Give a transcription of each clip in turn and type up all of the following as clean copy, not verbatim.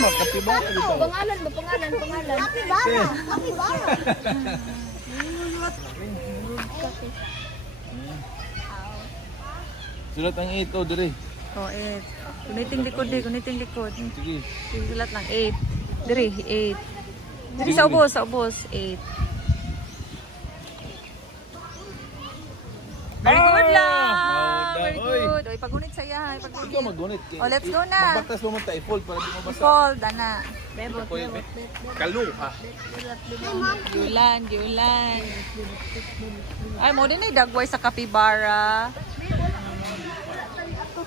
Tama, kapibara dito. Pangalan ba? Pangalan. Kapibara. Kapibara. Sulat ang 8 o, dire. Oh, 8. Kuniting likod di, kuniting likod. Sige. Sulat lang 8. Diri, 8. Diri sa ubos, 8. Very good lang. Very good. Oy, pagunit sa iya, pagunit. Ikaw magunit. Oh, let's go na. Magbatas mo man tayo, fold para di mo basa. Fold, ana. Bebot. Kaluha. Giulan. Ay, mo din ay dagway sa kapibara.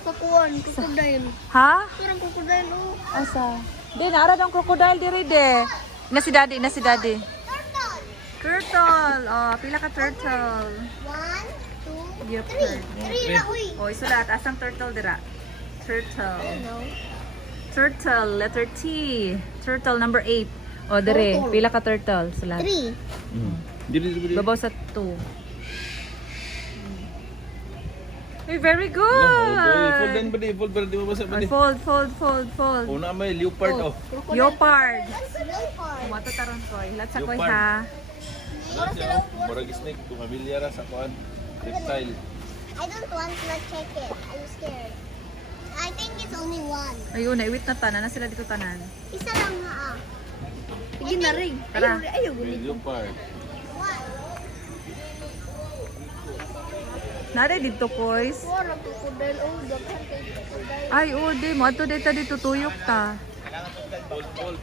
Kakuan, crocodile. Ha? Parang crocodile, oh. Asa? Di, naarad ang crocodile diri de. Na si daddy. Turtle. Oh, pila ka turtle. 1, 2, Yup. 3 na, uy. Oh, isulat. Asang turtle dira? Turtle. Ano? Turtle, letter T. Turtle number 8. O, dire. Turtle. Pila ka turtle? Sulat. 3. Dili. Babaw sa 2. Hey, very Fold good. din ba di? Fold para di mo basa ba Ay, di? fold. Una may leopard oh. Leopard. Leopard. Kumato taron ko. Hilat sa koy Leopard. ha. Murag snake, tumamilyar sa kuan. Reptile. I don't want to check it. I'm scared. I think it's only one. Ayun, naiwit na tanan. Na sila dito tanan. Isa lang nga ah. Sige na rin. Tara. May leopard. One. Nare dito, koys. Wala crocodile. Oh, dapat kay crocodile. Ay, di mo. Ato dito tuyok ta. Fold.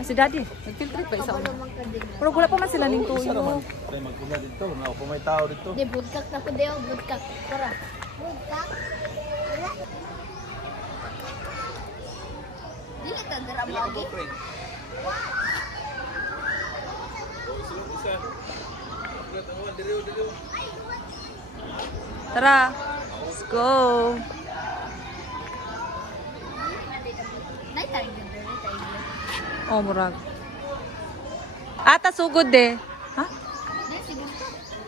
Kasi daddy, nag-filtrate pa isa. Kabalo man ka din. Pero wala pa man sila ning Isa naman. tuyok. Try magpuna dito. Na kung may tao dito. Di, budkak na ko deo. Budkak. Tara. Budkak? Wala. Dili ka dira lagi. Tara. Let's go. Nay tayo ganda. Nay tayo ganda. Oh, murag. Ata sugod de. Ha? Nay, siguro.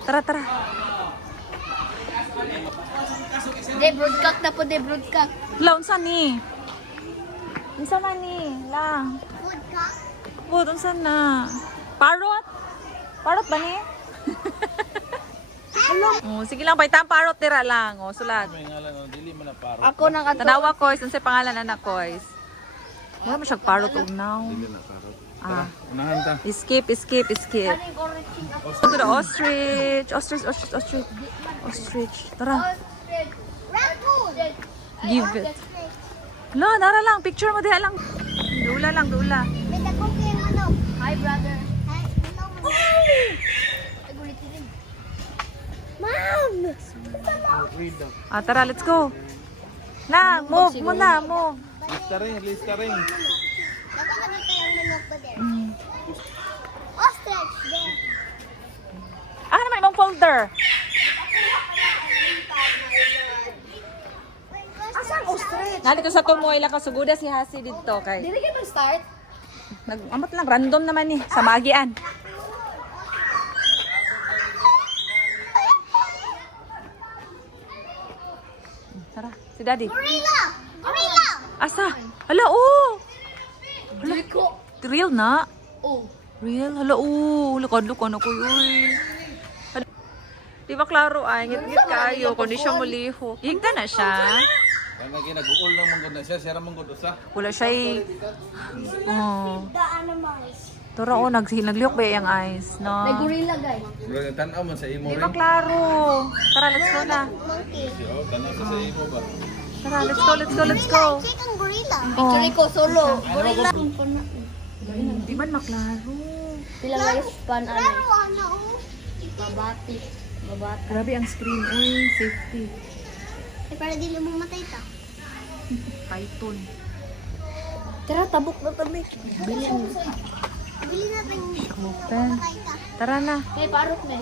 Tara. Di, budkak na po. Di, budkak. La, unsa ni? Unsa man ni? Lang. Budkak? Bud, unsa na? Parrot? Parrot ba ni? Oh, sige lang, paitang parrot tira lang. Oh, sulat. May ngalan oh, dili man na paro. Ako nang ato. Tanawa kois, unsay pangalan anak kois? Wala mo siyang parrot ugnaw. Dili na paro. Ah, Unahan ta. escape. Kaning orange Go to the ostrich. Tara, Raccoon! give it. La, nara lang, picture mo diha lang. Dula lang. May dagong kayo manok. Hi, brother. Hi, hello, manok. Agulitin. Mom! Ah, tara, let's go. Na, move muna. Lista ring. Dago na kayong manok pa din. Mm. Ostrich, there. Ah, naman imong folder. Asan ostrich? Nali ko sa tumoy lang kasuguda si Hasi dito kay. Dili ka start? Nag-amot lang random naman ni sa magian. Tara, si Daddy. Gorilla! Gorilla! Asa? Hala, oh! Dili ko. Real na? Oh. Real? Hala, oh! Lakadlo ko na ko yun. Di ba klaro ay? Ngit-ngit kayo. Kung di siya muliho. Higda na siya. Kaya ginag-uol lang mong ganda siya. Siya ramang ganda sa. Wala siya eh. Oh. The animals. Tara, oh. Nagliyok ba yung eyes? May No? gorilla, guys. Murag tanaw man sa imo Di rin. ba klaro? Tara, let's go na. Monkey. Oh, tanaw sa imo ba? Tara, let's go. Check ang gorilla. Oh. Picture ko solo. Gorilla. Di ba maklaro? Pila guys pan ano? Pero ano? Babati. Grabe ang screen. Uy, safety. Eh, para di mo matay ta. Python. Tara, tabok na tabi. Bili mo. Bili natin. Open. Tara na. May parot na.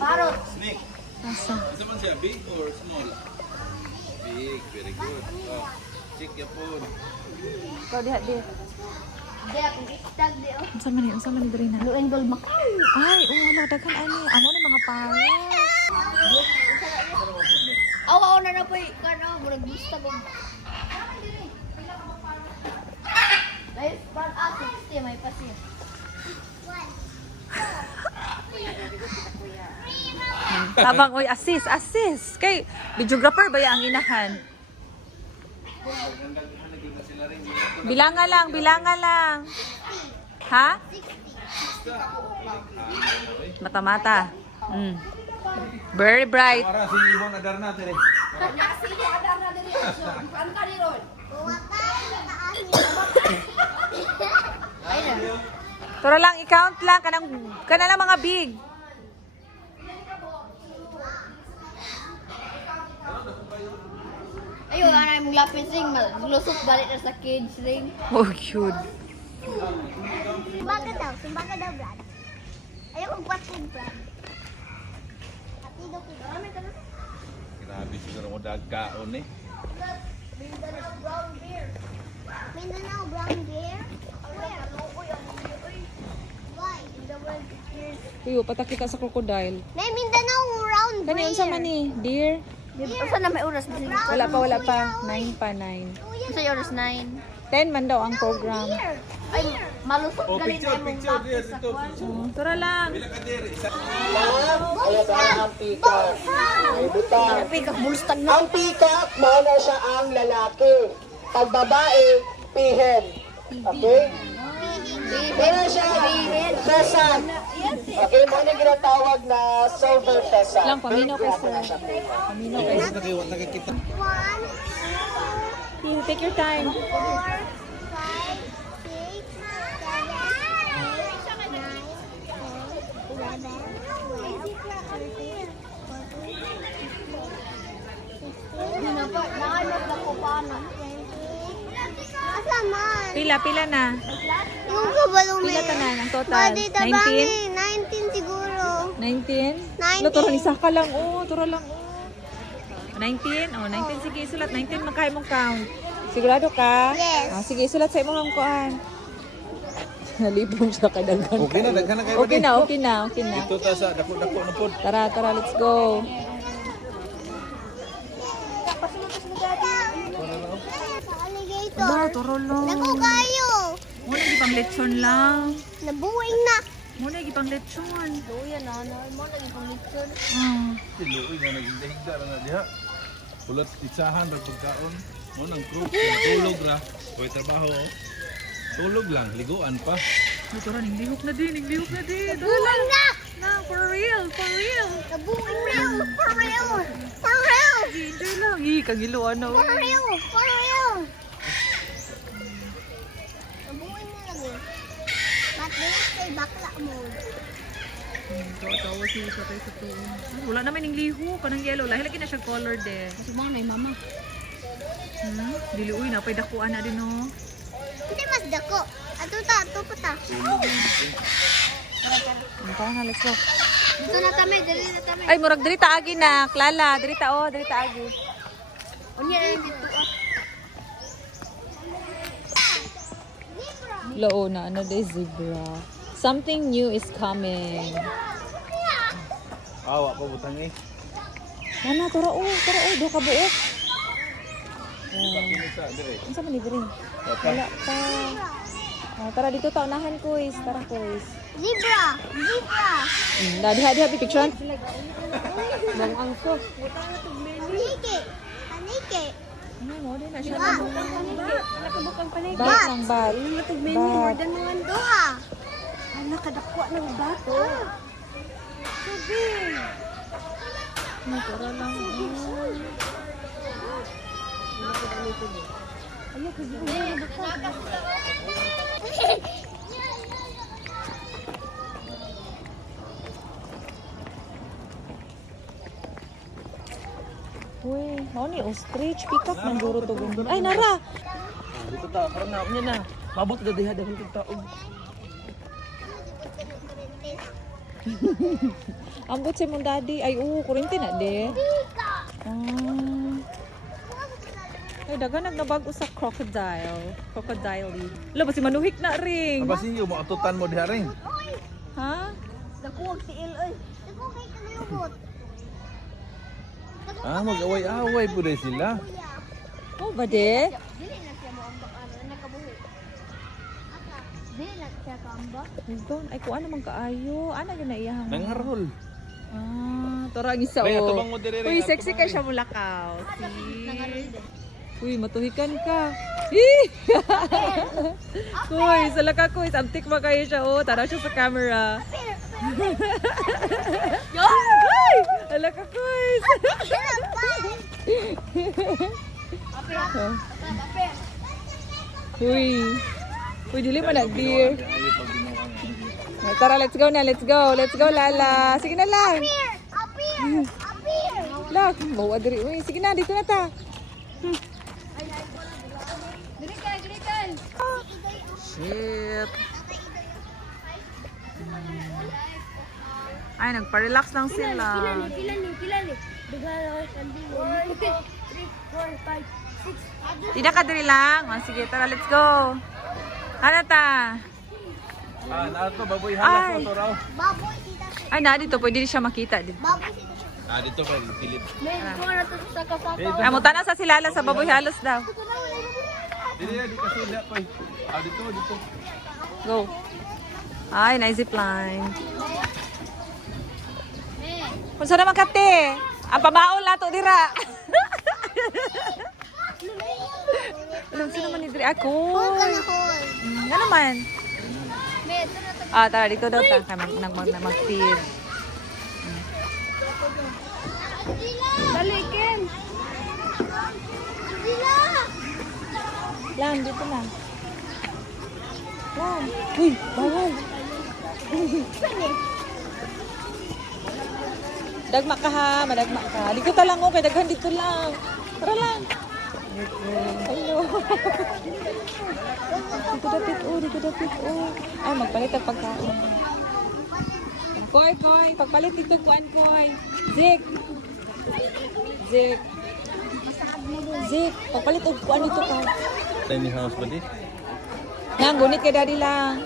Parot. Snake. Asa? Asa man siya? Big or small? Big. Very good. Oh. Check your phone. Ikaw diha, di. Di akong itag di oh. Unsa man ni diri na? Blue and gold makaw. Ay, wala daghan ani. Amo ni mga pare. Awa na na po. Kano, murag gusto ko. May 60 may pasir. Tabang, oy, assist. Kay, videographer ba ang inahan? Bilangan lang. Ha? Mata-mata. Very bright. Para si Ibon adar na dire. Turo lang, i-count lang. Kanang mga big. Ayun, anay mong lapis ring. Lusot balik na sa cage ring. Oh, cute. Sumbaga daw, Brad. Ayaw kong patid, Brad. Atido ko. Grabe siguro mo dagkaon eh. Mindanao brown bear. Mindanao brown bear? Where? Why? The world is... Uyo, patakita sa crocodile. May Mindanao round bear. Kani, unsa man ni? Deer? Saan na may oras? Wala pa. 9 pa, 9. Sa oras 9. 10 man daw ang program. Ay, malusot Oh, galing picture na mong dire lapis sa dito. kwan. Turo lang. Pila ka dire? Isa. Ang pick-up. Ay, butang. Pick-up, bulstag na. Ang pick-up, muna siya ang lalaki. Pag babae, pihen. Okay? Meron siya pheasant. Okay, muna ginatawag na silver pheasant. Lang, paminaw kay sir. Paminaw kay sir. Nakakita. 1, Take your time. 4, 5, 6, 7, 8, 9, 10, 11, 12, 13, 14, 15, 16, 17, 18, 19, 20. Pila na. Yung kabalumi. Pila tanan ang total? 19? 19 siguro. 19? Lo, turo isa ka lang. Turo lang. 19? 19. Sige, sulat. 19 magkahay mong count. Sigurado ka? Yes. Sige, sulat sa imong kuan. Nalibong siya kadaghan. Okay na, daghan na kayo. Okay na. Ito ta sa dako-dako na pod. Tara, let's go. Alligator. Turo lang. Naku kayo. Muna gipang lechon lang. Nabuwing na. Muna gipang lechon. Luya na. Mo lagi pang lechon. Tiluoy nga nagigda na diha. Pulot itsahan ra pagkaon. Mo nang proof tulog ra. Hoy trabaho. Tulog lang, liguan pa. Turo, ninglihok na din. Nabuwing na. No, for real. Nabuwing na. For real. For real. Enjoy lang. Kagiluan na. For real. For real. Nabuwing na lang eh. But they stay bakla mode. Tawa si Patay sa to. Wala naman yung liho. Kanang yellow. Lahi lagi na siya colored eh. Kasi mga may mama. Dili, uy, napay dakuan na din, no? Hindi mas dako. Ato pa ta. Tara na, let's go. Dito na kami, dali na kami. Ay, murag diri taagi na. Klala, diri taagi. Unya na dito. Loo na, ano day zebra. Something new is coming. Awa pa butang eh. Nana, tara do ka buok. Isa dire. Unsa man ni diri? Wala pa. Tara dito ta unahan quiz. Tara quiz. Zebra. Diha picture. Bang angso. Anike. Ano mo din na siya. Nakabukang panay. Bat ng bat. Bat. Duha. Nakadakwa ng bato. Tara lang. Uy, ano ni ostrich, pick-up ng guro to. Ay, nara! Dito ta, karon na unya na. Mabot na diha dahil taog. Ambot si mong daddy. Ay, kurente na, de. Ay, dagan nagnabago sa crocodile. Crocodile. Laba, si manuhik na ring. Abasiyo mo atutan mo diha ring. Ha? Nakuwag si Eloy. Nakuwag kay kanilubot. Mag-away-away po rin sila. Oh, ba de? Dili na siya mo ang bakano. Nakabuhi. Di, nagsiya kamba. Doon, ay kung ano man kaayo. Ano yun na iyahang? Nangarol. Torang isa Bay, o. atubang mo diri, Uy, atubang sexy ka rin. siya mulakaw. Nangarol See? din. Uy, matuhikan ka. Ih! Kuy, salaka kuy. Samtik ba kayo siya? Oh, tara siya sa camera. Ay! Alaka kuy. Uy. Uy, dili man na dear. Ay, pag ginawa nga. Tara, let's go na. Let's go. Let's go, Lala. Sige na lang. Up here! Up here! Lak, bawa diri. Uy, sige na. Dito na ta. Shit. Ay, nagpa-relax lang sila. Pila ni. Dugala ko 1, 2, 3, 4, 5, 6. Tidak ka diri lang. Oh, sige, tara, let's go. Ano ta? Nato, baboy Ay. halas mo to raw. Baboy sita. Ay, na dito. Pwede di siya makita. Dito. Baboy sita. Dito pa, Philip. Men, kung ano to sa kapato. Ay, muta na sa silala sa baboy halos daw. Dili na, di kasi na, koy. Dito. Go. Ay, nice zipline. Kung saan naman kate? Ang pabaon lato dira. Alam sino naman ni diri ako. Nga naman. Men, ito na to. Tara dito daw ta kay mag-feed. Dali, Ken. Dila! Lan, dito na. Lan. Uy, bawal. Dagma ka ha, madagma ka. Dito ta lang okay, daghan dito lang. Tara lang. Hello. Dito dapit. Ay, magpalit ang pagkain. Koy, pagpalit dito kuan, Koy. Zik, pagpalit og kuan dito ka. Tiny house ba di? Nang gunit kay daddy lang.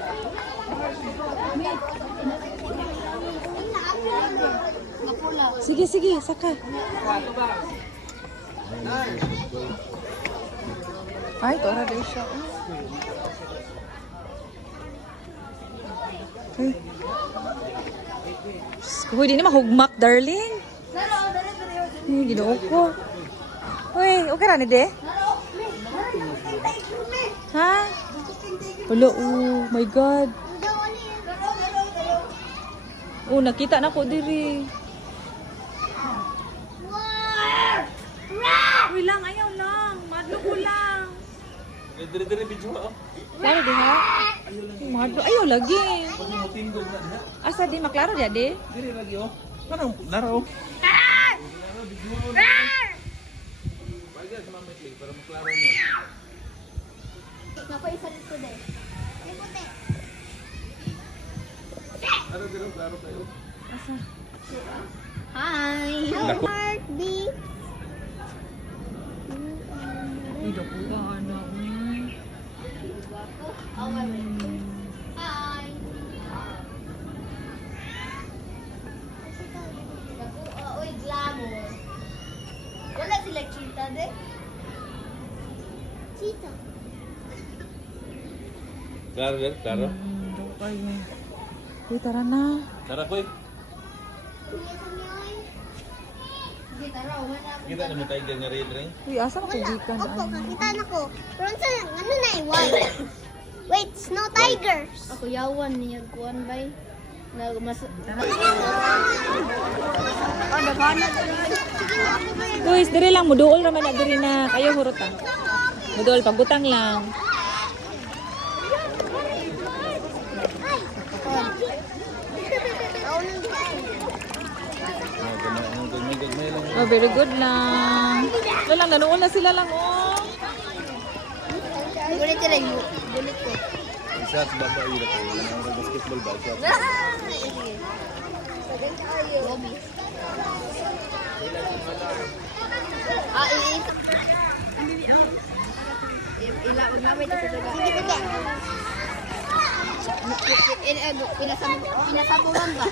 Sige, saka. Ay, tora din siya. Uy. Uy, di na mahugmak, darling. Ginoo ko. Uy, okay ra ni de? Ha? Wala, oh my God. Oh, nakita na ko diri. Uy lang, ayaw lang. Madlo ko lang. Dire video oh. Klaro di ha? Madlo, ayaw lagi. Tingog na diha. Asa di maklaro dia di? Dire lagi oh. Parang naraw. Bagay sa mamay click para maklaro niya. Napaisa dito din. Ay, puti. Klaro kayo. Asa? Hi! Naku. Heartbeat. Ay, dako ka, anak. Hi! Uy, glamour. Wala sila cheetah de? Cheetah. Klaro. Dako kayo. Uy, tara na. Tara koy. Sige, tara, wala. Kita na mo tiger nga red ring. Uy, asa na kugikan? Opo, nakita na ko. Pero sa, ano na eh, white. Wait, snow tigers. Ako yawan niya, kuwan ba eh. Mas... Oh, nagana na. Uy, diri lang. Muduol naman na diri na. Kayo hurot ah. Muduol, pagbutang lang. Gagmay lang. Oh, very good lang. Wala lang, nanuol na sila lang, oh. Gulit ko lang yun. Gulit ko. Isa sa babae na kayo. Ang basketball ba? Isa. Robby. Ilawag namin ito sa daga. Sige, sige. Pinasabuhan ba?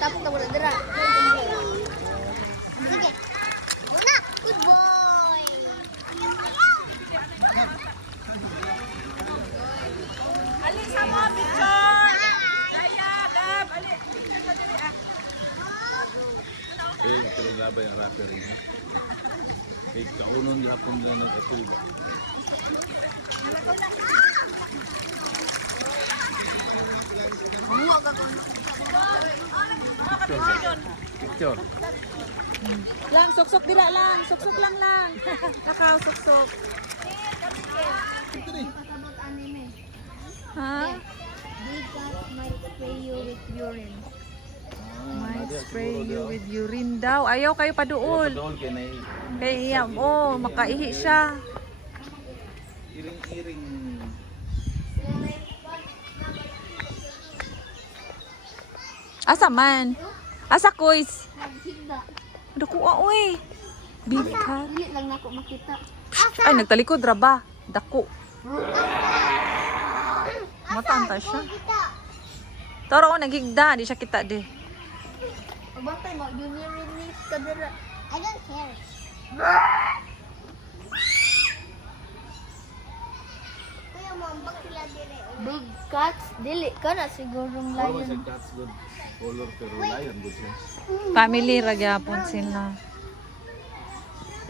Tapos na wala dira. Sige. Una. Good boy. Eh, tulog labay ang rapper rin ha. Eh, kaunon di ako nila nag-atul ba? Picture ba? Picture. Lang, suksok dira lang. Suksok lang lang. Lakaw, suksok. Ha? Big cats might spray you with urine. Might spray you with urine daw. Ayaw kayo paduol. Padol kay na Kaya iya, oh, makaihi siya. iring-iring. Asa man? Asa kuis? Naghigda. Dakuha, uy. Big cat. Dili lang na ako makita. Ay, nagtalikod ra ba? Dako. Matanta siya. Toro ko naghigda, di siya kita di. Abantay mo, urinate ka dira. I don't care. Kuya mo, ambak sila dire. Big cats, dili ka na sigurong Always a cat's good color pero lion good siya. Family ra gyapon sila.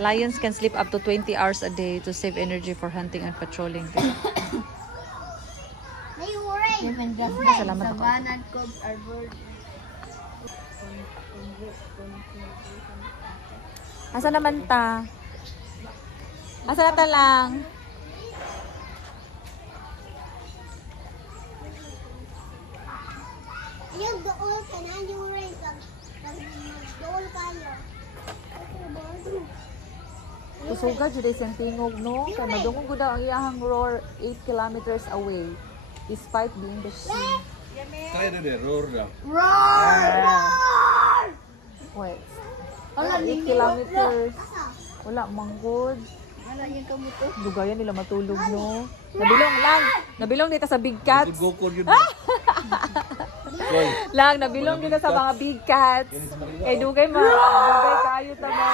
Lions can sleep up to 20 hours a day to save energy for hunting and patrolling. May uray. Salamat ako. Sabanan cubs are bird. Asa naman ta? Asa na ta lang? Yung dool ka na, yung uray ka. Dool kayo. Kusuga jud ay siyang tingog no, kay madungog gud daw ang iyahang roar 8 kilometers away despite being the sea. Kaya na de roar na. Wait. 8 kilometers. Wala manggod. Wala yung kamuto. Dugayan nila matulog no. Nabilong lang. Nabilong dito sa big cats. Gokod yun. Koy. Lang nabilong dito sa mga big cats. Kay dugay kayo ta ba.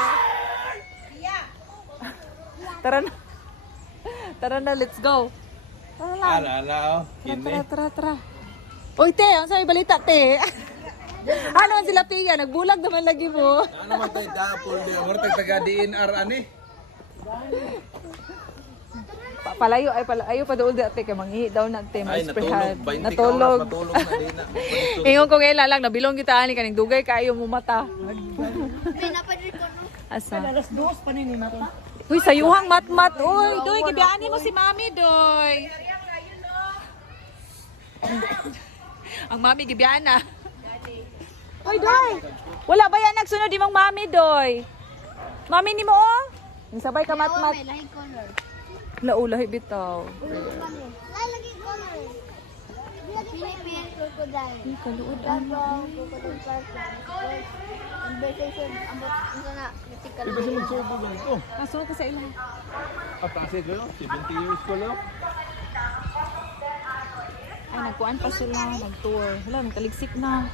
Tara na. Tara na, let's go. Tara lang. Ala oh. Tara. Uy, te, ang sabi balita, te. Ano man sila, Pia? Nagbulag naman lagi mo. Ano man tayo dapol di mortag taga DNR ani. Palayo, ayaw pa doon dati kay manghihi daw na, te. Ay Mas-spread. natulog 20 Natulog. Natulog na din na. Ingon ko ngayon lang, nabilong kita ani kaning dugay kayo mo mata. May napadri ko no. Asa? Uy, sayuhang mat-mat. Uy, doy, kibiyanin mo si Mami, doy. Ang Mami, gibiyan na. Uy, doy. Wala ba yan nagsunod imong Mami, doy? Mami ni mo, oh. Yung sabay ka mat-mat. May lahi color. Laulahi bitaw. Lalagi color. Philippine crocodile. Uy, kaluod. Dabong, crocodile park. Conversation about ano na, mythical. Iba sa magsubo lang ito. Kaso ko sa ilang. Kasi ko 70 years ko lang. Ay, nagkuan pa sila. Nag-tour. Wala, nagtaligsik na.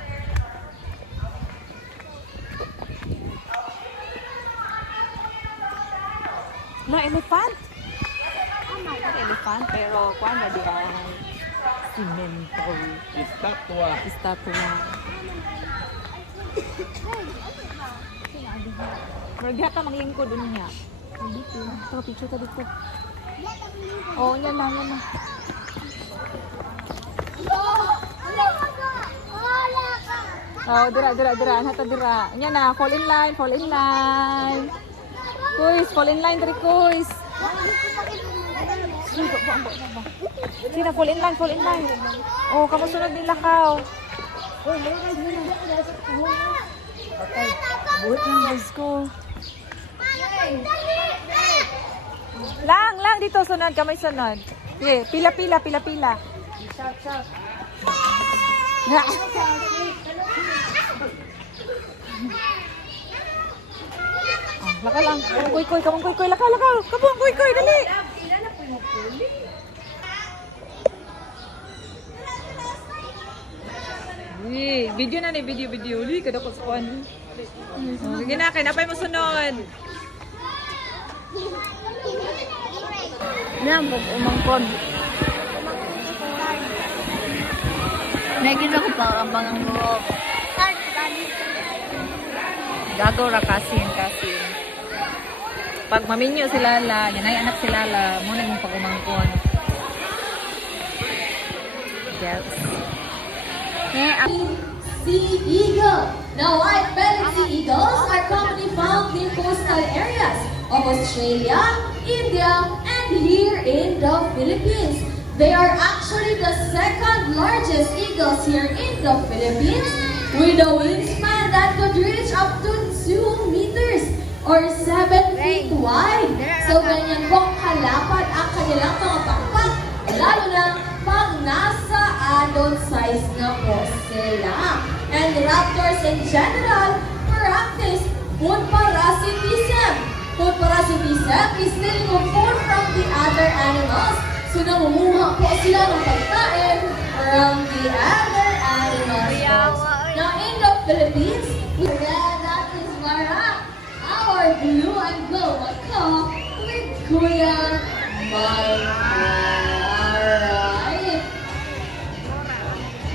Na elephant? Ano elephant? Pero kuan na di ay cemento. Estatwa. Estatwa. Mergya ka manglingkod doon niya. Dito. Ito, picture ka dito. Oo, yan na, yan na. Oh, dira. Hata dira. Yan na, fall in line. Kuis, fall in line, diri kuis. Sina, fall in line. Oh, kamu sunod din lakaw. Buhat ng guys ko. Lang, dito sunod, kamay sunod. Okay, pila. Laka lang. Kamang kuy, laka. Kamang kuy, dali. Uy, video na ni video. Uli, kada ko sa kuhan. Sige na, kaya napay mo sunod. Yan, umangkod. Nagin ako pa ang bangang buhok. Gagaw ra kasin. Pag maminyo si Lala, yan ay anak si Lala, muna yung pag-umangkon. Yes. Sea eagle. Now, white-bellied sea eagles are commonly found in coastal areas of Australia, India, and here in the Philippines. They are actually the second largest eagles here in the Philippines, with a wingspan that could reach up to 2 meters or 7 feet wide. So, ganyan pong kalapad ang kanilang mga pakpak, lalo na pag nasa adult size na po sila. And raptors in general practice food parasitism. Food parasitism is stealing of food from the other animals. So namumuha po sila ng pagkain from the other animals. Now in the Philippines, that is Barak, our blue and gold macaw with Kuya Michael. Alright.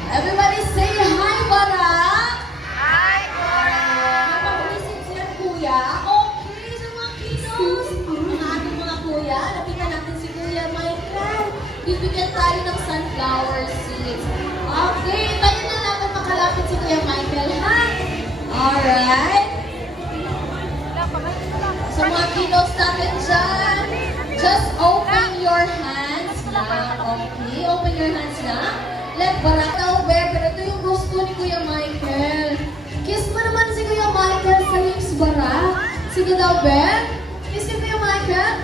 Everybody say hi, Barak! Hi, Barak! Napapaisip sila Kuya. Okay, sa mga kinos. Mga ating mga Kuya, lapitan natin si Kuya Michael. Bibigyan tayo ng sunflower seeds. Okay, tayo na natin makalapit si Kuya Michael, ha? Alright. Sa mga kinos natin dyan, just open your hands lang. Okay, open your hands lang. Let Barak daw, Be, pero ito yung gusto ni Kuya Michael. Kiss mo naman si Kuya Michael sa lips, Barak. Sige daw, Be. Kiss si Kuya Michael.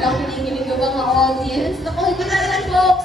Alam ko kinikilig yung mga audience. Naku, hindi na lang, folks.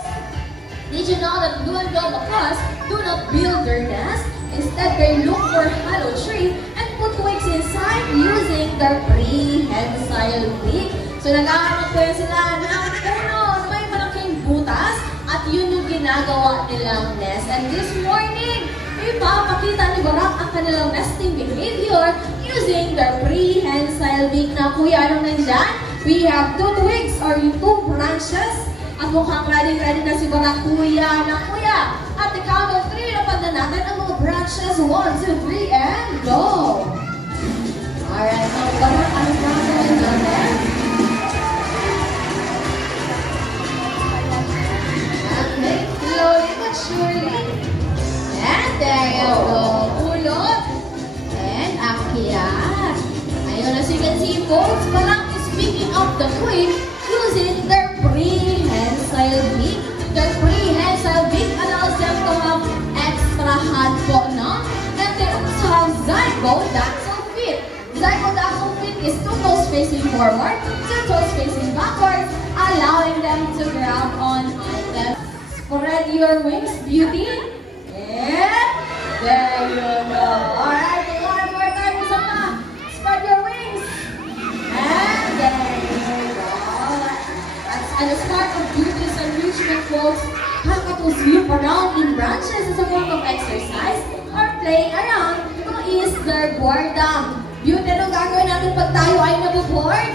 Did you know that blue and gold macaws do not build their nest? Instead, they look for hollow tree and put twigs inside using their prehensile beak. So, nag-aanap ko yun sila ng puno na may malaking butas at yun yung ginagawa nilang nest. And this morning, ipapakita ni Barak ang kanilang nesting behavior using their prehensile beak. Na kuya, anong nandyan? We have 2 twigs or 2 branches. At mukhang ready na si Barak, kuya. Na kuya, at the count of 3, napad na natin ang mga branches. 1, 2, 3, and go! Alright, now Barak, anong gagawin natin? Okay, slowly but surely. And there you go. Ulot. And akyat. Ayun, as you can see, folks, Barak is picking up the twig using their prehensile beak. Their prehensile beak allows them to have extra hand po, no? And they also have zygodaxal feet. Zygodaxal feet is 2 toes facing forward, 2 toes facing backwards, allowing them to grab on items. Spread your wings, beauty. And there you go. Alright, one more time, isa pa. Spread your wings. And there you go. And as part of beauty's enrichment, folks, kakatos loop around in branches as a form of exercise or playing around to ease their boredom. Beauty, anong gagawin natin pag tayo ay nabuboard?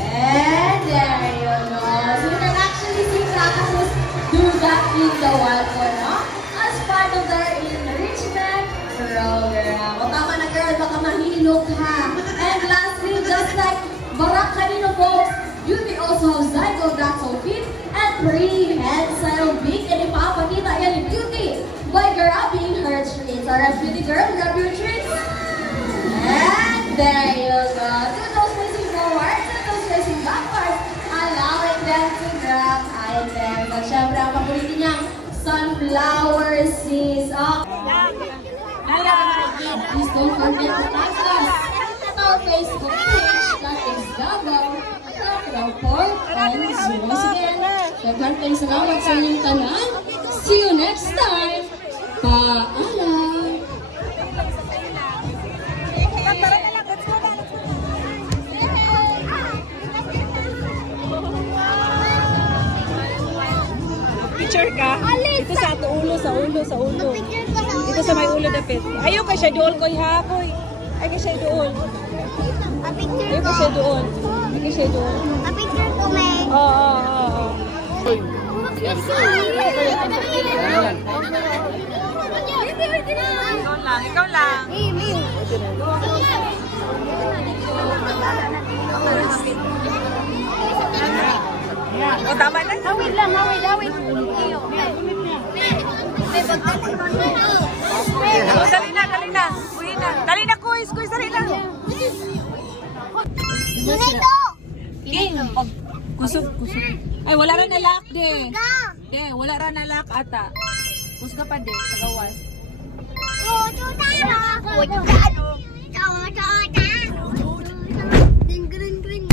And there you go. So you can actually see kakatos do that in the wild one, no? As part of their enrichment program. O tama na girl, baka mahilog ha. And lastly, just like Barak kanino, folks, Beauty also have zygodaxal feet and prehensile beak. And ipapakita yan ni Beauty by grabbing her treats. Alright, Beauty girl, grab your treats. And there you go. 2 toes facing forward, 2 toes facing backwards, allowing them to grab items. At syempre, ang paborito niyang sunflower seeds. Please don't forget to tag us at our Facebook page, that is Gagaw Crowport and Zoom. Once again, daghang salamat sa inyong tanan. See you next time. Paalam! Picture ka? Ito sa ato ulo, sa ulo. Picture ko sa Ito sa may ulo dapit. Ayaw kay siya doon ko hapoy. Ay kay siya doon. A picture Ayaw ko. kay siya doon. Ay kay siya doon. A picture ko, may. Oo. Ikaw lang. Hey, O, tama na. Hawid lang, hawid, hawid. O, dali na, dali na. Uwi na. Dali na, Kuis, dali na. Dito! King, pag kusog. Ay, wala ra na lock, de. Ga! De, wala ra na lock ata. Kusga pa, de, sa gawas. Green, green, green.